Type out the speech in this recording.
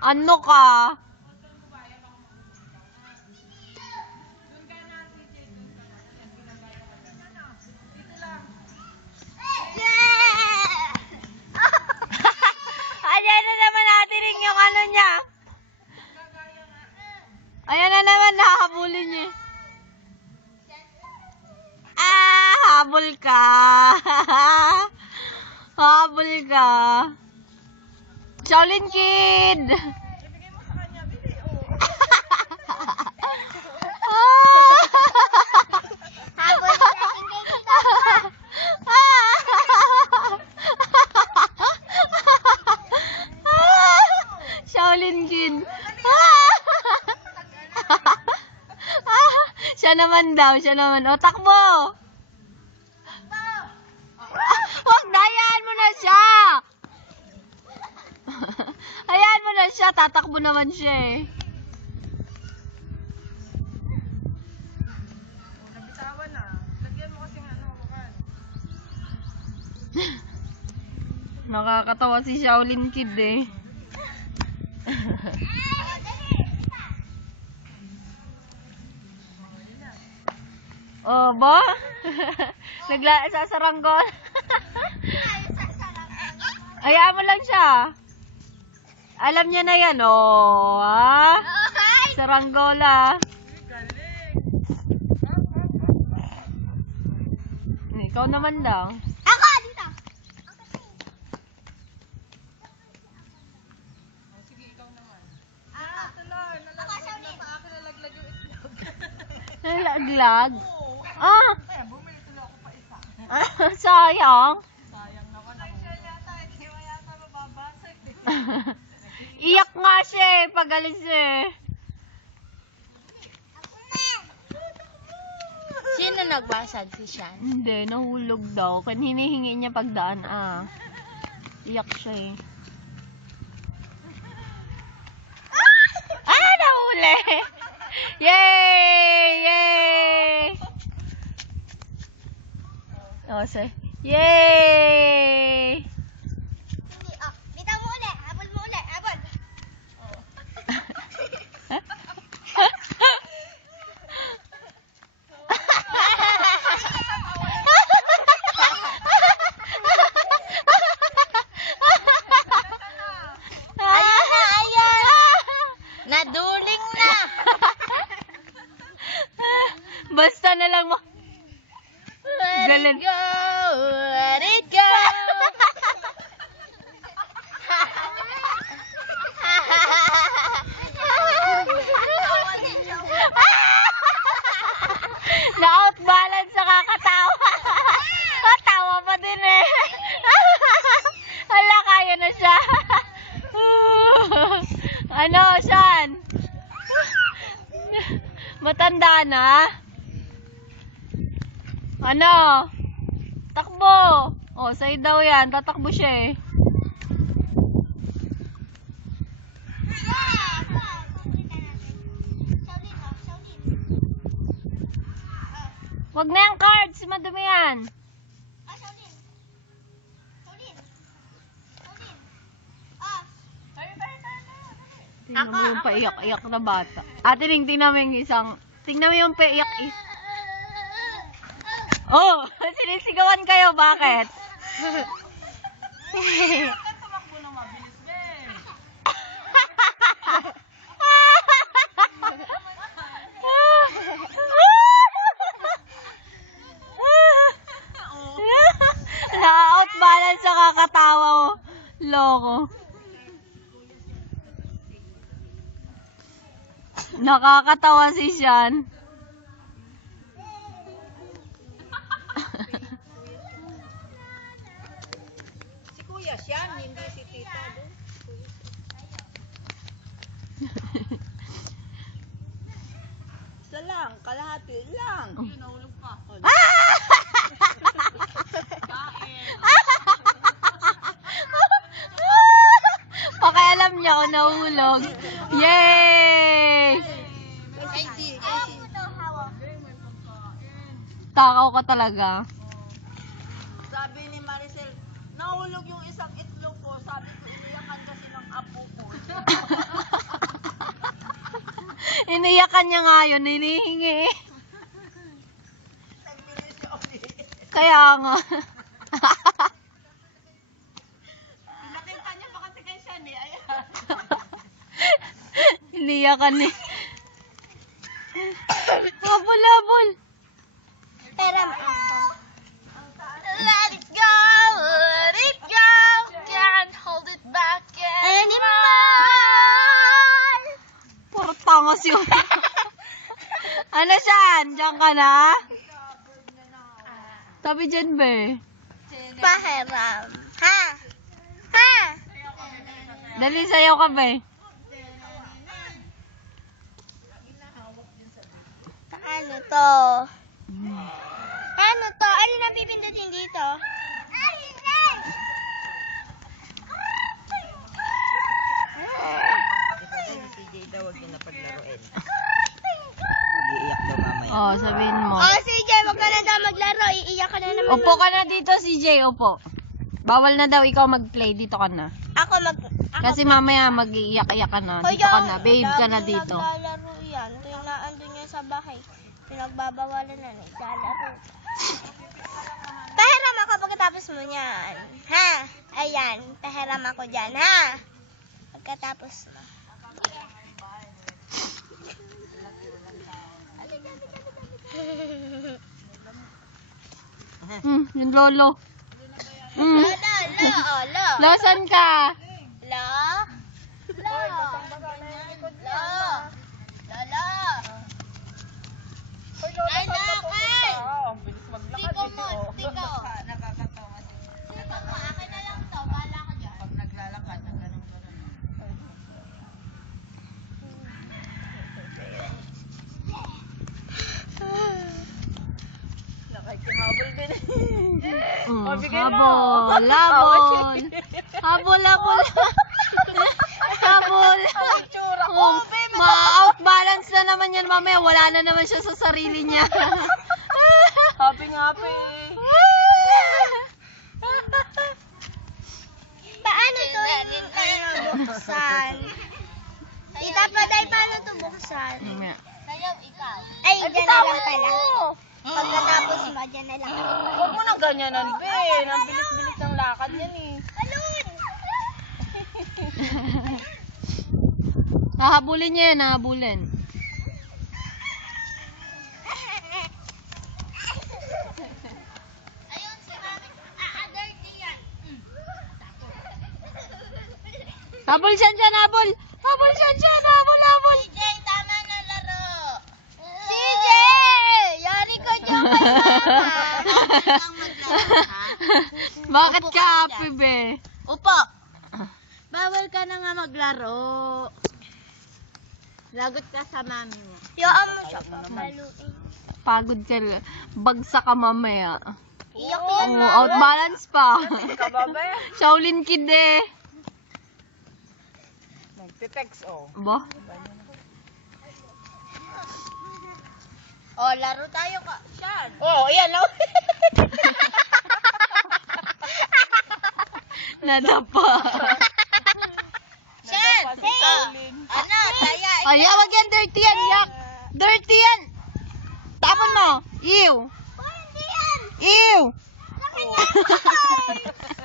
Ano ka? Ayan na naman natin yung ano niya. Ayan na naman, nahabulin niya. Habol ka. Habol ka. Shaolin Kid. Ibigay mo sa kanya, bili. Habol na tingin kita. Shaolin Kid. Siya naman daw, siya naman. O, takbo! Huwag na, hayaan mo na siya! Hayaan mo na siya, tatakbo naman siya eh. Nabitawan na. Lagyan mo kasing ano, bukan. Nakakatawa si Shaolin Kid eh. Oh, ba? Sasaranggol. Hayaan mo lang siya. Alam niya na yan, oh. Ha? Saranggola. Ikaw naman daw. Ako, dito. Sige, ikaw naman. Tuloy. Nalaglag na sa akin. Nalaglag yung itlog. Nalaglag. Kaya bumili tuloy ako pa isa. Sayang. Sayang naman ako. Ay, siya yata. Hindi mo yata mababasag. Iyak nga siya eh, pagalis eh. Sino nagbasag? Si Shan? Hindi, nahulog daw. Kan hinihingi niya pagdaan, Iyak siya eh. Nahuli! Yay! Yay! Oh, say, yay! Hindi. Oh, bitaw mo uli. Habol mo uli. Habol. Ayan. Naduling na. Basta na lang mo. Let Galing. it go. Let it go. Na-outbalance sa kakatawa. Tawa pa din eh. Hala, kaya na siya. Ano, Shan? Matanda na? Ano? Takbo. Oh, sa'yo daw yan. Tatakbo siya eh. Wag na yung cards. Madumi yan. Tingnan mo yung paiyak-iyak na bata. Ate Ning, tingnan mo yung isang... Tingnan mo yung paiyak Oh! Sinisigawan kayo. Bakit? Tumakbo na mabilis, Ben. Na-outbalance sa kakatawa mo. Loko. Nakakatawa si Shan. Si Kuya Sian, hindi si Tita doon. Isa lang, kalahati lang. Yun, nahulog pa. Pakialam niya ako nahulog. Yay! Takaw ka talaga. Sabi ni Maricel, nahulog yung isang itlog ko. Sabi ko, iniyakan kasi ng apo ko. Iniyakan niya nga yun, hinihingi. Kaya nga. Nakita niya pa kasi kay Sean eh. Ayan. Iniyakan ni. Habol. Pera mo. Let it go, let it go. Can't hold it back anymore. Puro tangos yun. Ano siya? Diyan ka na? Tabi dyan ba? Pahiram. Ha? Ha? Dali sayaw ka ba? Paano to? Paano to? Alin ang pipindutin dito? Si CJ daw, huwag niyo na paglaruin. Mag-iiyak daw mamaya. Oh, sabihin mo. Oh, CJ, wag ka na daw maglaro. Iiyak ka na naman. Upo ka na dito, CJ. Upo. Bawal na daw ikaw mag-play. Dito ka na. Kasi mamaya mag-iiyak-iyak ka na. Dito ka na. Babe ka na dito. Naglalaro yan. Tuwing naandun yan sa bahay. Pinagbabawalan na. Naglalaro. Pahiram ako pagkatapos mo niyan. Ha? Ayan. Pahiram ako dyan. Ha? Pagkatapos mo. Yung lolo. Lo. Lasan ka? Lo. Ang bilis maglakad dito. Nakakatawa. Akin na lang to. Bala ko dyan. Pag naglalakad, ang ganun. Nakikihabol din. Habol. Labol. Habol. Habol. Ma-outbalance na naman yan mamaya. Wala na naman siya sa sarili niya. Happy. Paano to buksan? Tita Paday, paano to buksan? Mamaya. Ay, dyan na lang pala. Pagkatapos mo, dyan na lang. Huwag mo nang ganyanan, be. Ang bilis-bilis ng lakad yan eh. Balon! Hahabulin niya yan. Hahabulin. Ayun si Mami. Dirty yan. Habol siya dyan. Habol. Habol siya dyan. Habol. CJ, tama na laro. CJ! Yari ko dyan kay Mama. Bakit ka happy, be? Upo. Bawal ka na nga maglaro. Lagot ka sa mami mo. Yaan mo siya papaluin. Pagod ka. Bagsak ka mamaya. Iyak yan, Oo, outbalance pa. Ka ba, be? Shaolin kid eh. Nagtitext, oh. Ba? Oh, laro tayo ka. Siyan. Oh, ayan, oh. Nadapa. Siyan. Nadapa si Shaolin. Ano, taya. Ay, wag yan. Dirty yan. Yak. Dirty yan. Tapon mo. Ew.